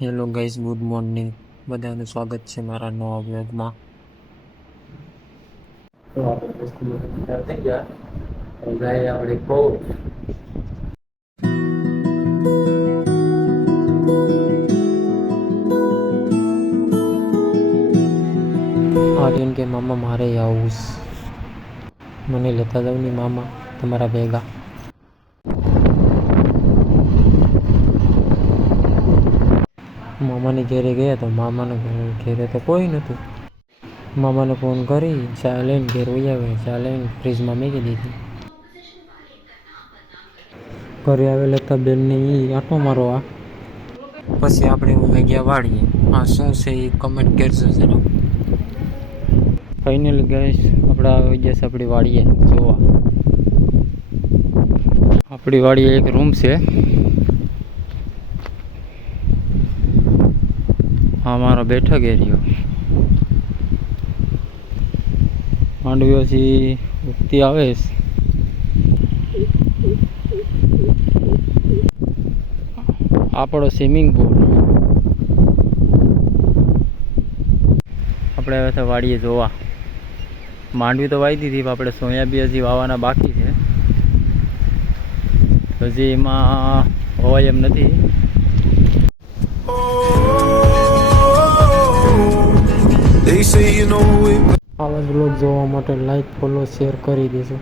Hello guys, good morning. બધાનું સ્વાગત છે મારા નવા બ્લોગમાં. તો આપણે સ્કૂલ તૈયાર થઈ ગયા. જાય આપણે બહુ આર્યન કે મામા મારે આવું મને લેતા જાવ ની મામા તમારા ભેગા. મામાને ઘેરે ગયા તો મામાના ઘેરે તો કોઈ નહોતું. મામાને ફોન કરી ચા લઈને ઘેર વહી આવે. ચા લઈને ફ્રીજમાં મૂકી દીધી. ઘરે આવેલા હતા બેનને એ આંટો મારવા. પછી આપણે ગયા વાળીએ. હા, શું છે એ કમેન્ટ કરજો જરા. ફાઇનલી ગાઈસ આપણે આવી ગયા છે આપણી વાડીએ જોવા. આપણી વાડીએ એક રૂમ છે. હા, મારો બેઠક એરિયો. માંડવીઓથી ઉગતી આવે. આપણો સ્વિમિંગ પુલ. આપણે હવે વાડીએ જોવા. માંડવી તો વાવી દીધી, આપણે સોયાબીન હજી વાવવાના બાકી છે. હજી એમાં હોય એમ નથી. આવા જ બ્લોગ જોવા માટે લાઈક, ફોલો, શેર કરી દેજો.